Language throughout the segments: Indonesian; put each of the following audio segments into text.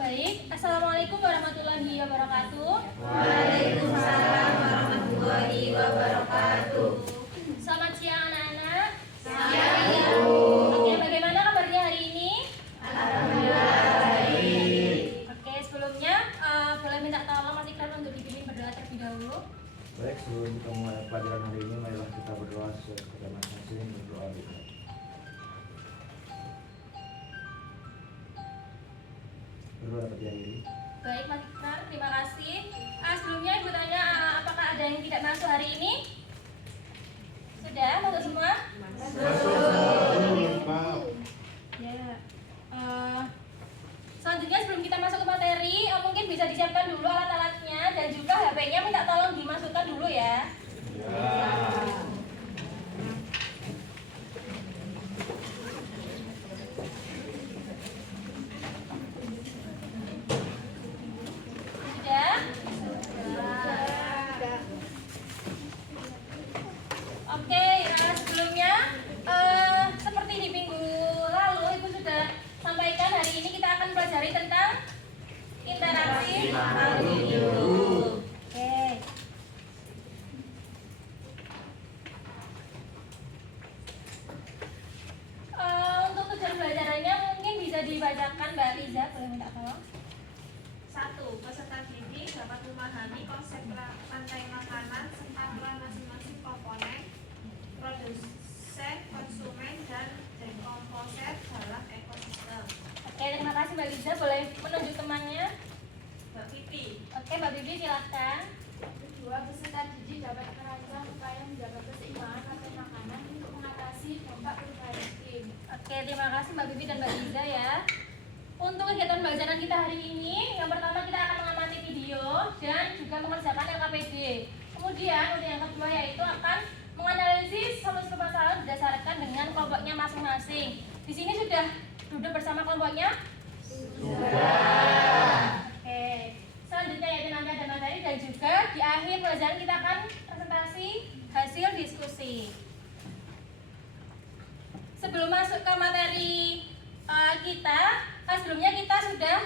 Baik, Assalamualaikum warahmatullahi wabarakatuh. Waalaikumsalam warahmatullahi wabarakatuh. Selamat siang anak-anak. Siang. Oke, bagaimana kabarnya hari ini? Alhamdulillah baik. Oke, sebelumnya boleh minta tolong Mas Ikram untuk dipimpin berdoa terlebih dahulu. Baik, sebelum kita mulai pelajaran hari ini, marilah kita berdoa sesuai kepada masing-masing. Berdoa kita. Berdoa dapat dihadiri. Baik, Mas Ikram, terima kasih. Sebelumnya Ibu tanya apakah ada yang tidak masuk hari ini? Sudah, masuk semua? Ya. Selanjutnya sebelum kita masuk ke materi, mungkin bisa disiapkan dulu alat-alatnya dan juga HP-nya minta tolong dimasukkan dulu ya. Sudah? Oke, sebelumnya seperti di minggu lalu Ibu sudah sampaikan, hari ini kita akan pelajari tentang interaksi makhluk hidup. Oke. Untuk tujuan belajarannya mungkin bisa dibacakan Mbak Liza, boleh minta tolong? 1. Peserta didik dapat memahami konsep rantai makanan serta peran masing-masing komponen produsen, konsumen, dan dekomposer dalam ekosistem. Oke, terima kasih Mbak Liza, boleh menunjuk temannya? Mbak Pipi. Oke, Mbak Bibi silahkan. Kedua, peserta didik dapat merancang upaya menjaga keseimbangan rantai makanan untuk mengatasi dampak perubahan iklim. Oke, terima kasih Mbak Bibi dan Mbak Liza ya. Untuk kegiatan pembelajaran kita hari ini, yang pertama kita akan mengamati video dan juga mengerjakan LKPD. Kemudian untuk yang kedua yaitu akan menganalisis solusi permasalahan berdasarkan dengan kelompoknya masing-masing. Di sini sudah duduk bersama kelompoknya? Sudah. Oke. Selanjutnya yaitu nanti ada materi dan juga di akhir pelajaran kita akan presentasi hasil diskusi. Sebelum masuk ke materi kita, sebelumnya kita sudah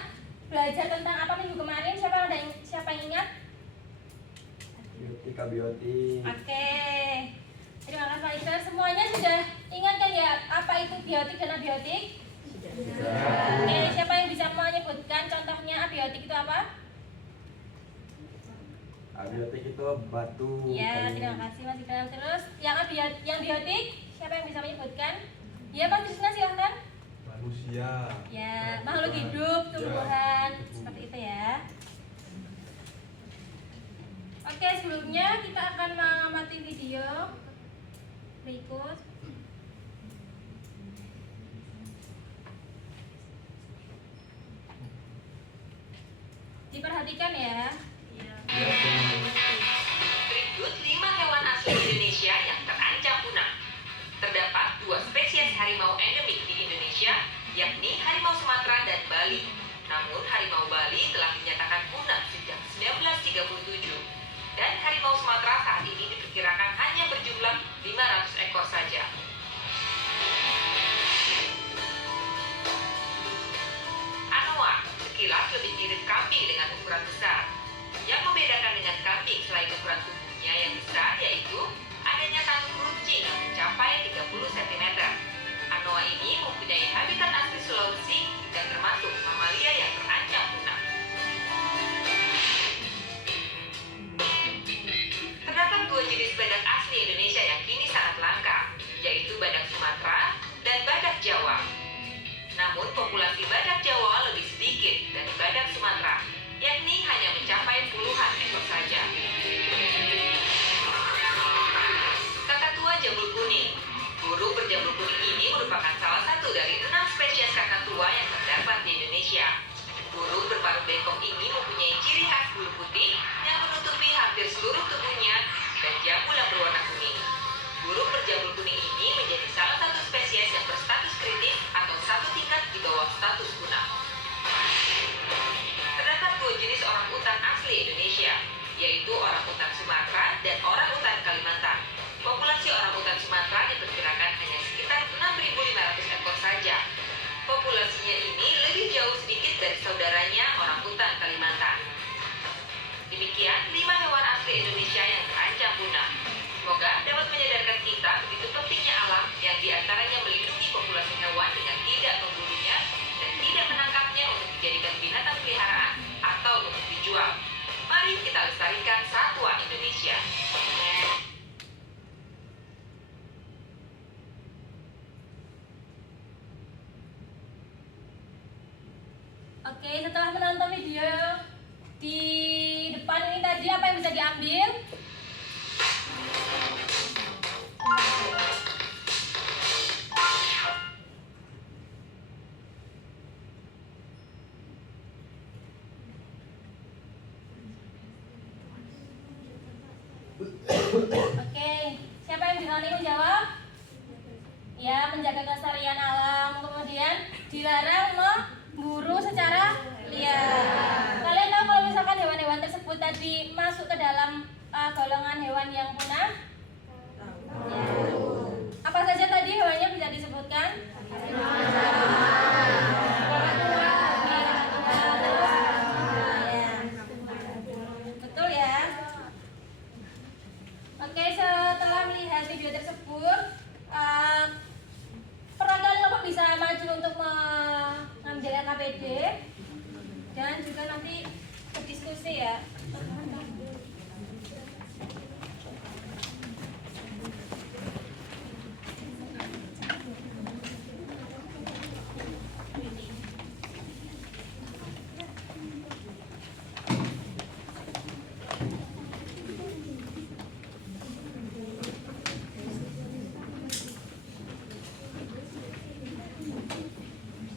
belajar tentang apa minggu kemarin. Siapa yang ingat? Biotik, abiotik. Oke. Terima kasih Pak Iqbal. Semuanya sudah ingat kan ya apa itu biotik dan abiotik? Oke, siapa yang bisa menyebutkan contohnya abiotik itu apa? Abiotik itu batu. Ya, kayu. terima kasih Mas Iqbal. Terus yang biotik, siapa yang bisa menyebutkan? Ya, Pak Krisna silahkan. Manusia. Ya, makhluk hidup, tumbuhan, seperti itu ya. Oke, sebelumnya kita akan mengamati video berikut. Diperhatikan ya. Berikut 5 hewan asli Indonesia yang terancam punah. Terdapat 2 spesies harimau endemik di Indonesia, yakni harimau Sumatera dan Bali. Namun harimau Bali telah dinyatakan punah sejak 1937. Dan harimau Sumatera saat ini diperkirakan hanya berjumlah 500 ekor saja. Anoa sekilas lebih mirip kambing dengan ukuran besar. Yang membedakan dengan kambing selain ukuran tubuhnya yang besar yaitu adanya tanduk runcing yang mencapai 30 cm. Anoa ini mempunyai habitat asli Sulawesi dan termasuk mamalia yang terancam punah. Terdapat 2 jenis badak asli Indonesia yang kini sangat langka, yaitu badak Sumatera dan badak Jawa. Namun populasi badak Jawa lebih sedikit dari badak Sumatera, yakni hanya mencapai puluhan ekor saja. Kakak tua jambul kuning. Burung berjambul kuning ini merupakan salah satu dari 6 spesies kakak tua yang terdapat di Indonesia. Burung berparuh bengkok ini mempunyai ciri khas bulu putih yang menutupi hampir seluruh tubuhnya dan jambul yang berwarna kuning. Burung berjambul kuning ini menjadi salah satu dari saudaranya orangutan Kalimantan. Demikian 5 hewan asli Indonesia yang terancam punah. Semoga dapat menyadarkan kita begitu pentingnya alam yang diantaranya melindungi populasi hewan dengan tidak membunuhnya dan tidak menangkapnya untuk dijadikan binatang peliharaan atau untuk dijual. Mari kita lestarikan satwa Indonesia. Oke, setelah menonton video di depan ini tadi, apa yang bisa diambil? Oke, siapa yang berani menjawab? Ya, menjaga kelestarian alam. Kemudian dilarang memburu secara liar. Kalian tahu kalau misalkan hewan-hewan tersebut tadi masuk ke dalam golongan hewan yang punah? Ya. Apa saja tadi hewannya bisa disebutkan? Betul ya. Oke, setelah melihat video tersebut, perwakilan kelompok bisa maju untuk mengambil KPD dan juga nanti berdiskusi ya.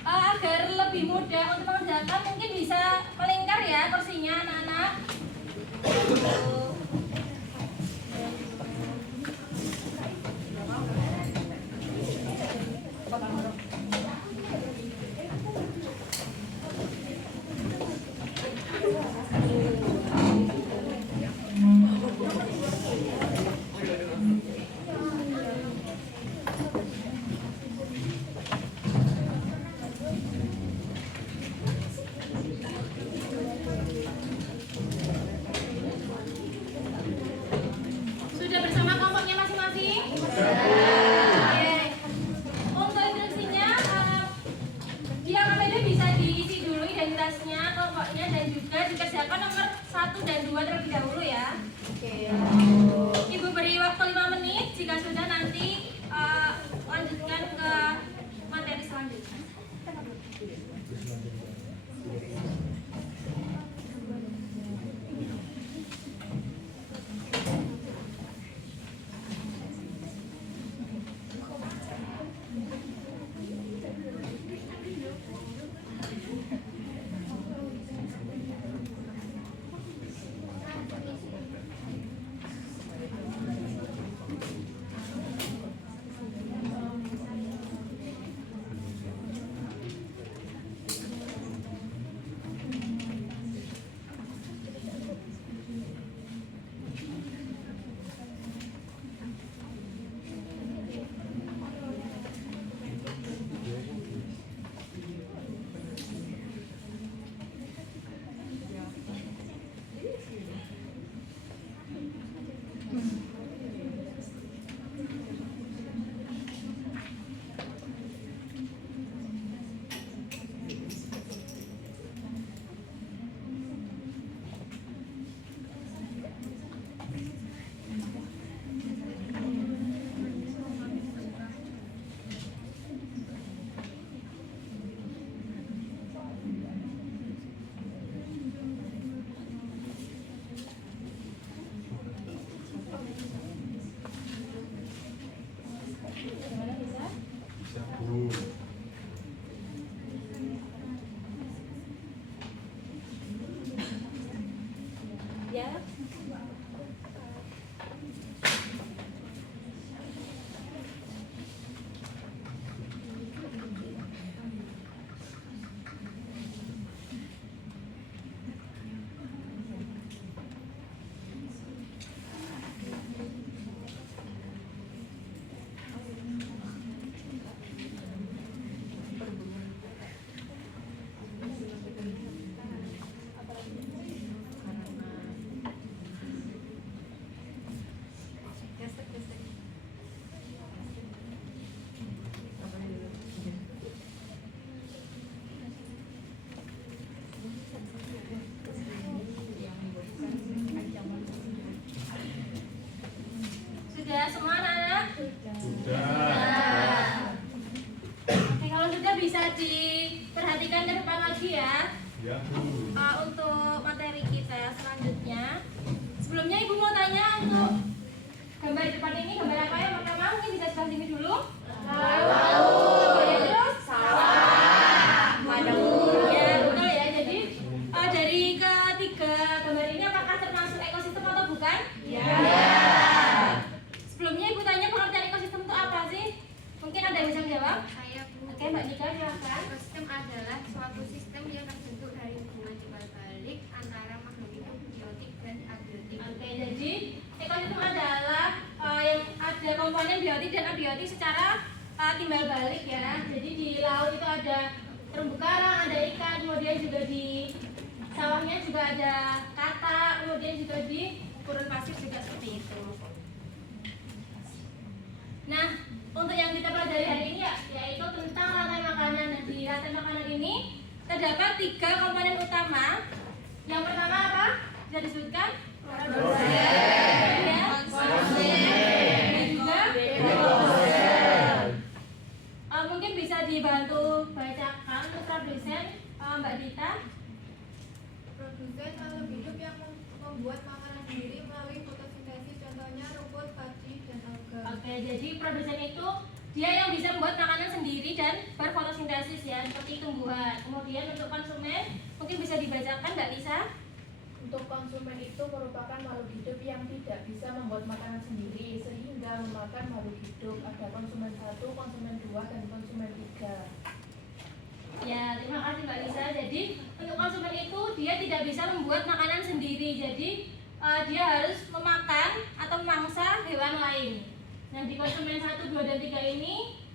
Agar lebih mudah untuk mengerjakan, mungkin bisa melingkar ya kursinya anak-anak. Sudah bersama kelompoknya masing-masing? Oke. Untuk instruksinya, di KPD bisa diisi dulu identitasnya, kelompoknya, dan juga dikerjakan nomor 1 dan 2 terlebih dahulu ya. Ibu beri waktu 5 menit, jika sudah nanti lanjutkan ke materi selanjutnya. Ya. diperhatikan ke depan lagi ya. Ya. Untuk materi kita selanjutnya. Sebelumnya Ibu mau tanya untuk gambar di depan ini gambar apa ya? Pertama mungkin bisa sebelah sini dulu. Laut. Ya, terus sawah. Ya betul ya. Jadi dari ketiga gambar ini apakah termasuk ekosistem atau bukan? Ya. Sebelumnya Ibu tanya pengertian ekosistem itu apa sih? Mungkin ada yang bisa menjawab? Saya Bu. Oke Mbak Nika silahkan. Ekosistem adalah suatu sistem yang terbentuk dari hubungan timbal balik antara makhluk hidup biotik dan abiotik. Oke, jadi ekosistem adalah yang ada komponen biotik dan abiotik secara timbal balik ya. Jadi di laut itu ada terumbu karang, ada ikan, kemudian juga di sawahnya juga ada katak, kemudian juga di gurun pasir juga seperti itu. Nah, untuk yang kita pelajari hari ini ya, yaitu tentang rantai makanan. Nah, di rantai makanan ini terdapat 3 komponen utama. Yang pertama apa? Bisa disebutkan? Produsen, ya. Dan juga mungkin bisa dibantu bacakan untuk produsen Mbak Dita. Produsen makhluk hidup yang membuat makanan sendiri melalui fotosintesis, contohnya rumput, padi, dan alga. Oke, jadi produsen itu dia yang bisa membuat makanan sendiri dan berfotosintesis ya, seperti tumbuhan. Kemudian untuk konsumen mungkin bisa dibacakan Mbak Lisa. Untuk konsumen itu merupakan makhluk hidup yang tidak bisa membuat makanan sendiri sehingga memakan makhluk hidup. Ada konsumen 1, konsumen 2, dan konsumen 3. Ya, terima kasih Mbak Lisa. Jadi untuk konsumen itu dia tidak bisa membuat makanan sendiri. Jadi dia harus memakan atau memangsa hewan lain. Nah, di konsumen 1, 2, dan 3 ini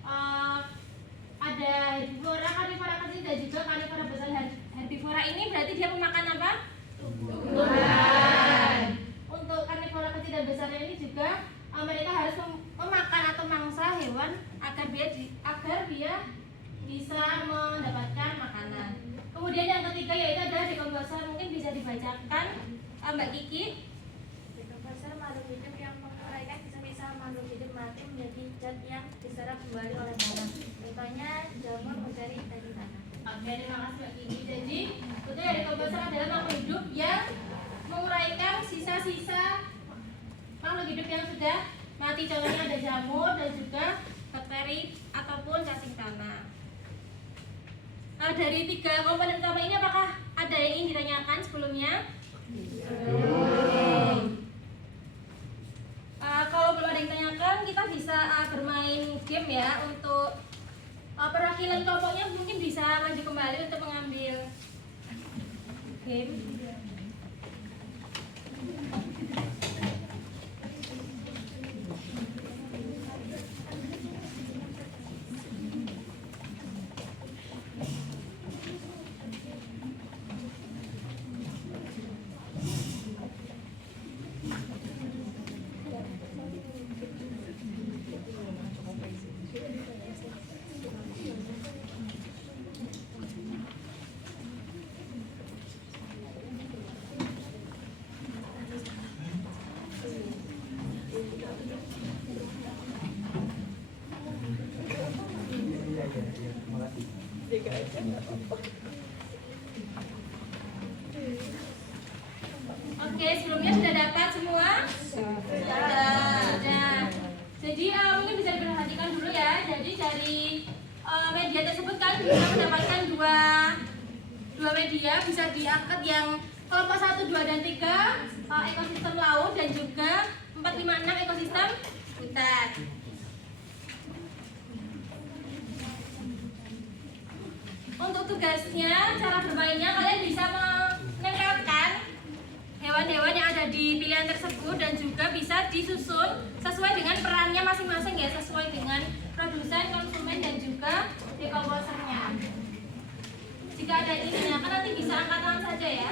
ada herbivora, karnivora kecil dan juga karnivora besar. Herbivora ini berarti dia memakan apa? Tumbuhan. Untuk karnivora kecil dan besarnya ini juga mereka harus memakan atau mangsa hewan agar dia bisa mendapatkan makanan. Kemudian yang ketiga yaitu adalah dekomposer. Mungkin bisa dibacakan Mbak Kiki. Dekomposer makhluk hidup yang menguraikan semisal makhluk hidup mati menjadi zat yang diserap kembali oleh tanah. Contohnya jamur mencari dari tanah. Oke, terima kasih Mbak Kiki. Jadi betul ya, dekomposer adalah makhluk hidup yang menguraikan sisa-sisa makhluk hidup yang sudah mati. Contohnya ada jamur dan juga bakteri ataupun cacing tanah. Dari 3 komponen utama ini apakah ada yang ingin ditanyakan sebelumnya? Kalau belum ada yang ditanyakan, kita bisa bermain game ya. Untuk perwakilan kelompoknya mungkin bisa maju kembali untuk mengambil game. Oke, sebelumnya sudah dapat semua? Sudah. Jadi mungkin bisa diperhatikan dulu ya. Jadi dari media tersebut kan bisa mendapatkan dua media, bisa diangkat yang kelompok 1, 2, dan 3 ekosistem laut dan juga 4, 5, 6 ekosistem hutan. Untuk tugasnya, cara bermainnya kalian bisa menempelkan hewan-hewan yang ada di pilihan tersebut dan juga bisa disusun sesuai dengan perannya masing-masing ya, sesuai dengan produsen, konsumen, dan juga dekomposernya. Jika ada yang ditanyakan nanti bisa angkat tangan saja ya.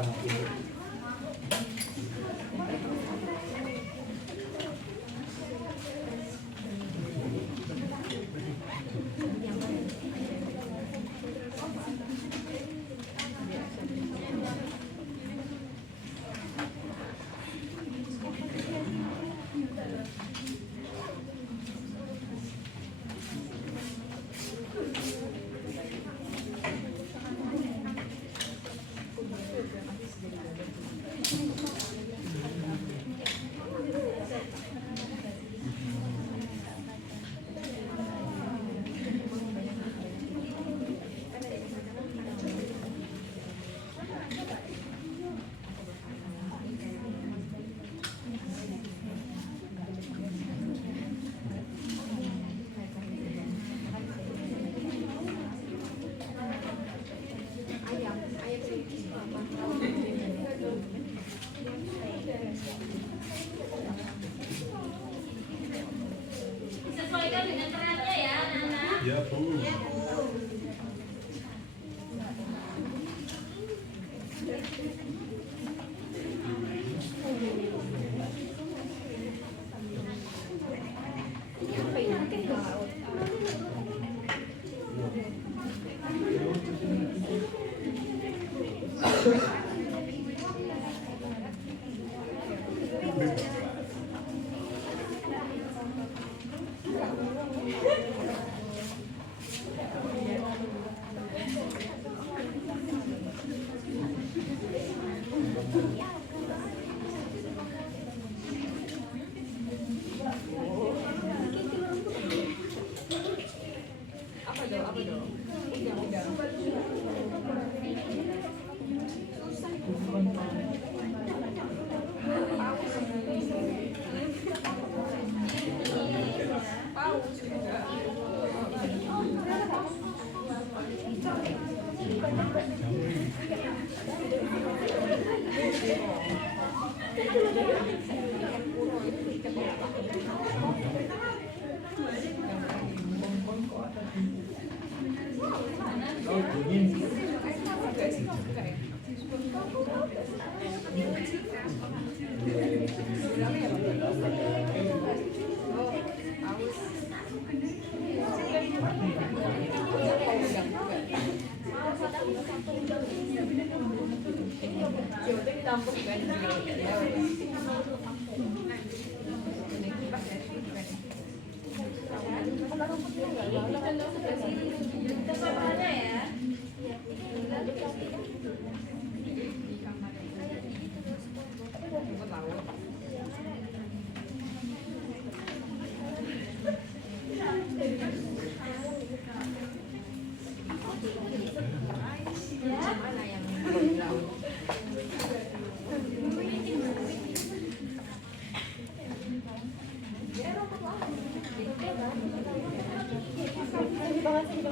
tahap ini. Disesuaikan dengan perannya ya anak-anak. Ya, Bu. Perannya ya. Terima kasih.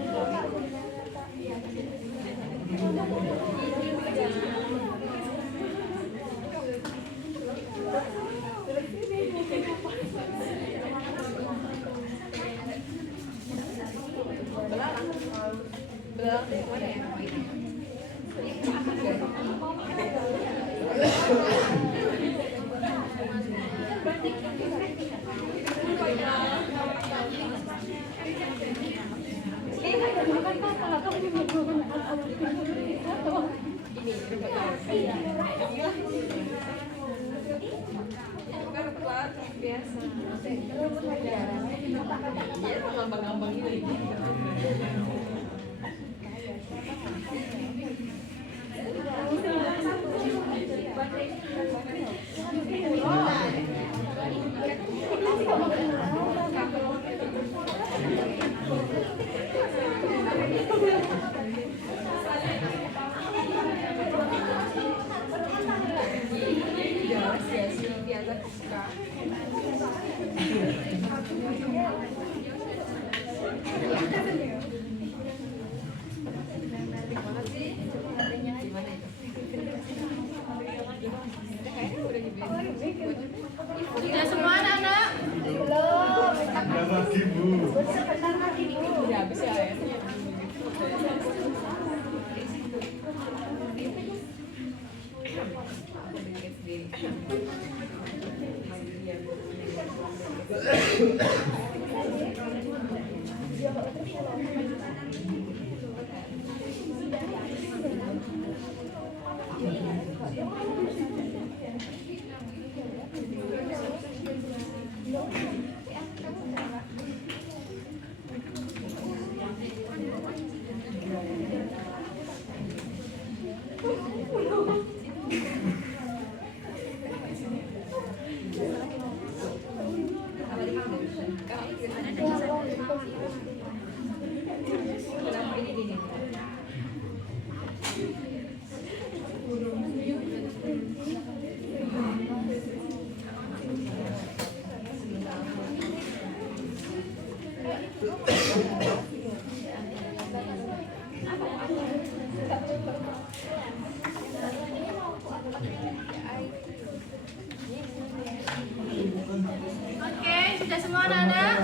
Oke, sudah semua anak-anak?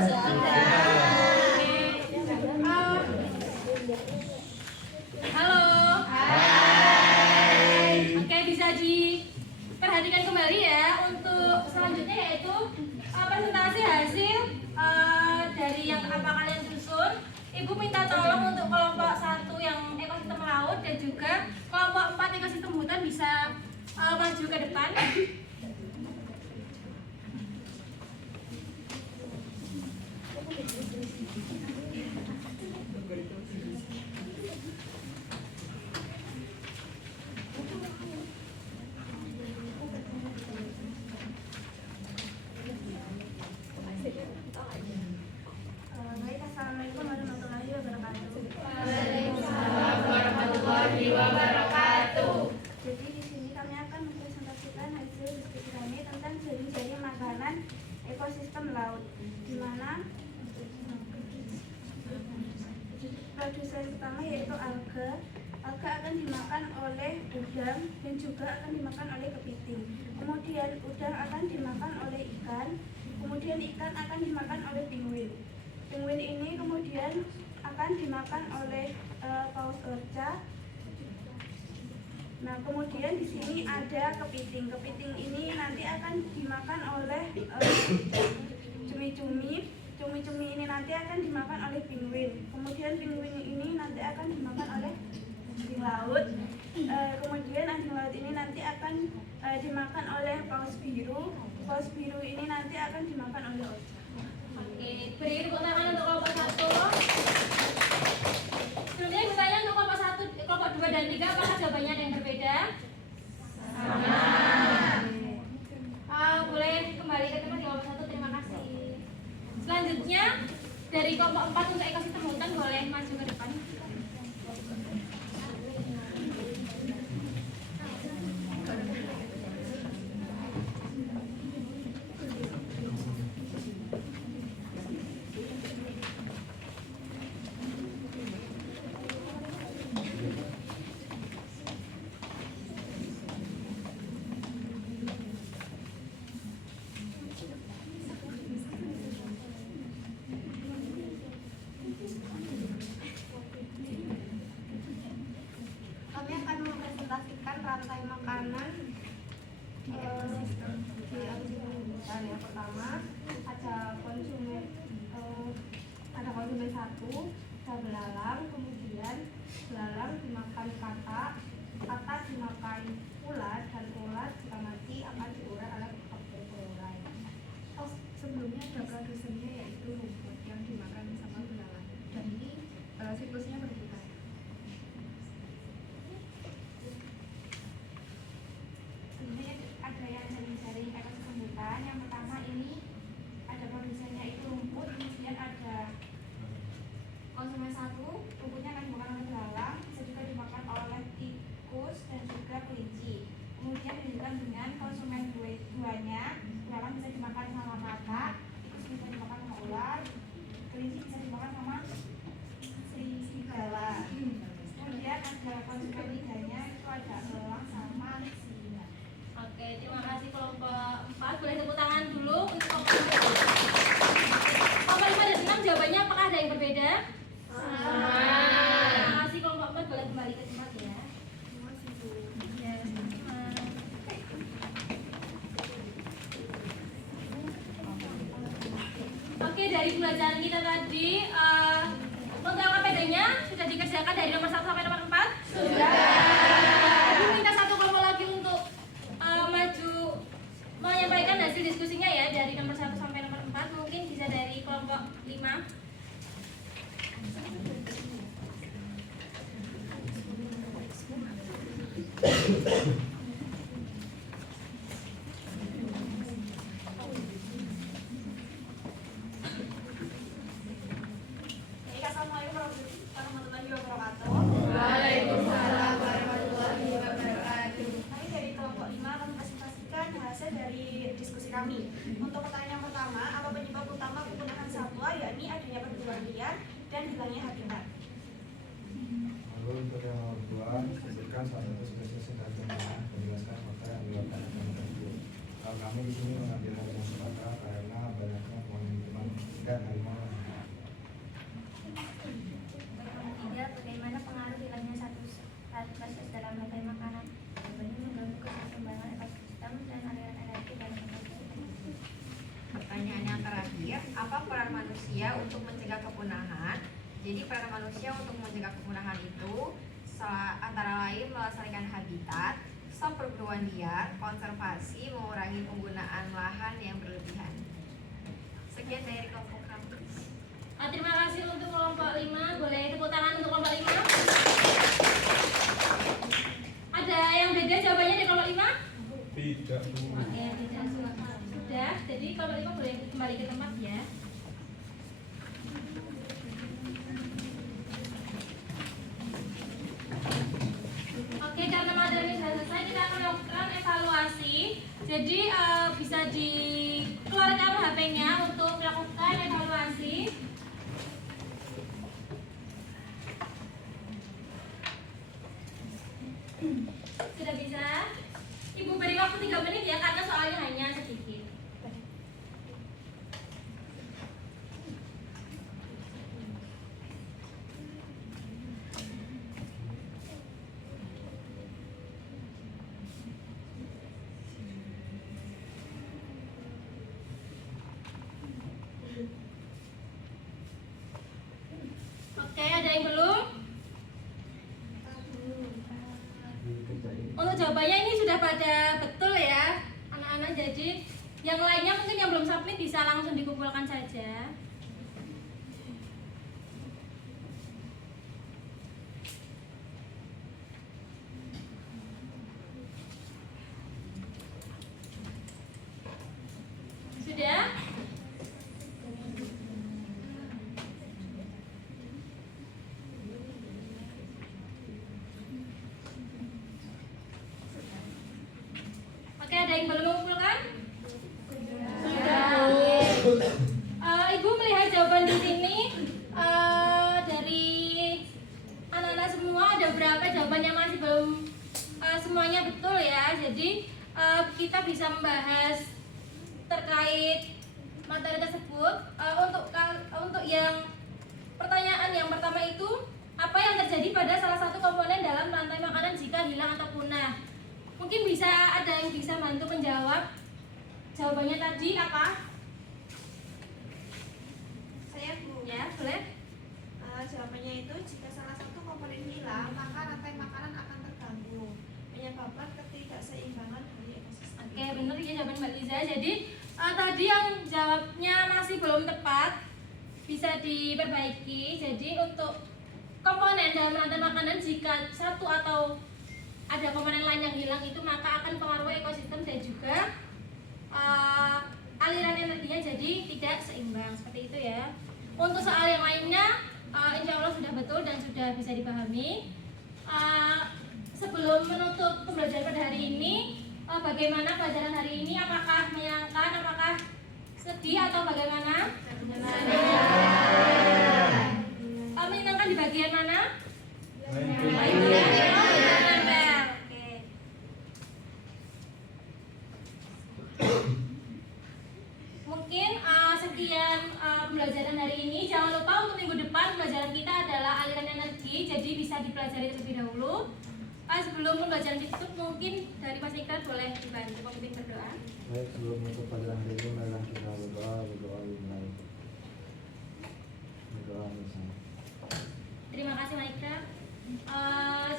Halo. Oke, bisa diperhatikan kembali ya untuk selanjutnya yaitu presentasi hasil dari yang apa kalian susun. Ibu minta tolong untuk kelompok 1 yang ekosistem laut dan juga kelompok 4 ekosistem hutan bisa maju ke depan. Assalamualaikum warahmatullahi wabarakatuh. Waalaikumsalam warahmatullahi wabarakatuh. Jadi di sini kami akan mempresentasikan hasil diskusi kami tentang jaring-jaring makanan ekosistem laut, di mana produsen pertama yaitu alga. Alga akan dimakan oleh udang dan juga akan dimakan oleh kepiting. Kemudian udang akan dimakan oleh ikan. Kemudian ikan akan dimakan oleh penguin. Penguin ini kemudian akan dimakan oleh paus orca. Nah, kemudian di sini ada kepiting. Kepiting ini nanti akan dimakan oleh cumi-cumi. Cumi-cumi ini nanti akan dimakan oleh penguin. Kemudian penguin ini nanti akan dimakan oleh anjing laut. Kemudian anjing laut ini nanti akan dimakan oleh paus biru. Paus biru ini nanti akan dimakan oleh orca. Oke, beri tepuk tangan untuk kelompok 1. Sebelumnya bertanya untuk kelompok 1, kelompok 2 dan 3 apakah jawabannya ada yang berbeda? Sama. Boleh kembali ke tempat di kelompok 1, terima kasih. Selanjutnya dari kelompok 4 untuk ekosistem hutan boleh maju ke depan. Kami akan mempresentasikan rantai makanan di ekosistem hutan. Yang pertama ada konsumen satu, ada belalang, kemudian belalang dimakan katak, katak dimakan ulat, dan ulat jika mati akan diurai oleh pengurai. Sebelumnya ada produsennya yaitu rumput yang dimakan sama belalang, dan ini siklusnya berputar. Sebenarnya ada yang jaring-jaring ekosistem hutan. Yang pertama ini ada produsennya itu rumput, kemudian ada konsumen satu, rumputnya akan dimakan oleh belalang, bisa juga dimakan oleh tikus dan juga kelinci. Kemudian dilanjutkan dengan konsumen duanya, belalang bisa dimakan sama katak, tikus bisa dimakan sama ular, kelinci bisa dimakan sama serigala. Kemudian ada konsumen tiganya, itu ada elang sama singa. Oke, terima kasih kelompok 4. Boleh tepuk tangan dulu untuk kelompok 4. Kelompok 5 dan 6 jawabannya apakah ada yang berbeda? Terima kasih kelompok 4, boleh kembali ke tempat ya. dari pembelajaran kita tadi, untuk LKPD-nya sudah dikerjakan dari nomor 1 sampai nomor 4? Sudah. Kita satu kelompok lagi untuk maju menyampaikan hasil diskusinya ya, dari nomor 1 sampai nomor 4. Mungkin bisa dari kelompok 5. Assalamualaikum warahmatullahi wabarakatuh. Waalaikumsalam warahmatullahi wabarakatuh. Kami dari kelompok 5 akan mempresentasikan hasil dari diskusi kami. Untuk pertanyaan yang pertama, apa penyebab utama penggunaan satwa, yakni adanya perburuan liar dan hilangnya habitat? Lalu untuk yang nomor 2, sebutkan salah satu spesies yang terjadi dan jelaskan fakta yang dilakukan tersebut. Kalau kami di sini mengambil hal yang sepakat karena banyaknya pemukiman dan harimau. Bagaimana pengaruh hilangnya satu spesies dalam rantai makanan? Jawabannya mengganggu keseimbangan ekosistem dan aliran energi dalam ekosistem. Pertanyaan yang terakhir, apa peran manusia untuk mencegah kepunahan? Jadi peran manusia untuk mencegah kepunahan itu antara lain melestarikan habitat, stop perburuan liar, konservasi, mengurangi penggunaan lahan yang berlebihan. Sekian dari kelompok kami. Terima kasih untuk kelompok 5. Boleh tepuk tangan untuk kelompok 5. Ada yang beda jawabannya di kelompok 5? Tidak. Oke, tidak sudah. Jadi kelompok 5 boleh kembali ke tempat ya. Oke, karena materi sudah selesai, kita akan melakukan evaluasi. Jadi bisa dikeluarkan HP-nya untuk melakukan evaluasi. Sudah bisa? Ibu beri waktu 3 menit ya, karena soalnya hanya sedikit. Oke, ada yang belum? Untuk jawabannya ini sudah pada betul ya anak-anak. Jadi yang lainnya mungkin yang belum submit bisa langsung dikumpulkan saja. Sudah? Oke, ada yang belum mengumpulkan? Sudah. Ibu melihat jawaban di sini dari anak-anak semua ada berapa jawaban yang masih belum semuanya betul ya. Jadi kita bisa membahas terkait materi tersebut. Untuk yang pertanyaan yang pertama itu, apa yang terjadi pada salah satu komponen dalam rantai makanan jika hilang atau punah? Mungkin bisa ada yang bisa bantu menjawab. Jawabannya tadi apa? Saya Bu. Ya, boleh. Jawabannya itu jika salah satu komponen hilang, maka rantai makanan akan terganggu, menyebabkan ketidakseimbangan dari ekosistem. Oke, benar ya jawaban Mbak Liza. Jadi tadi yang jawabnya masih belum tepat, bisa diperbaiki. Jadi untuk komponen dalam rantai makanan, jika satu atau ada komponen lain yang hilang itu, maka akan mempengaruhi ekosistem dan juga aliran energinya jadi tidak seimbang, seperti itu ya. Untuk soal yang lainnya insya Allah sudah betul dan sudah bisa dipahami. Sebelum menutup pembelajaran pada hari ini, bagaimana pelajaran hari ini? Apakah menyenangkan, apakah sedih atau bagaimana? Menyenangkan di bagian mana? Mungkin sekian pembelajaran hari ini. Jangan lupa untuk minggu depan pembelajaran kita adalah aliran energi, jadi bisa dipelajari terlebih dahulu. Sebelum pembelajaran ditutup, mungkin dari Mas Ikrar boleh dibantu pemimpin berdoa. Baik, sebelum menutup pelajaran hari ini, marilah kita berdoa dimulai. berdoa misalnya. Terima kasih Maika.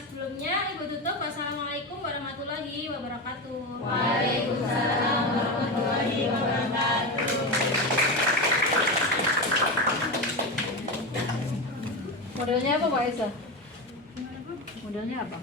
Sebelumnya Ibu tutup. Wassalamualaikum warahmatullahi wabarakatuh. Waalaikumsalam warahmatullahi wabarakatuh. Modelnya apa Pak Esa? Modelnya apa?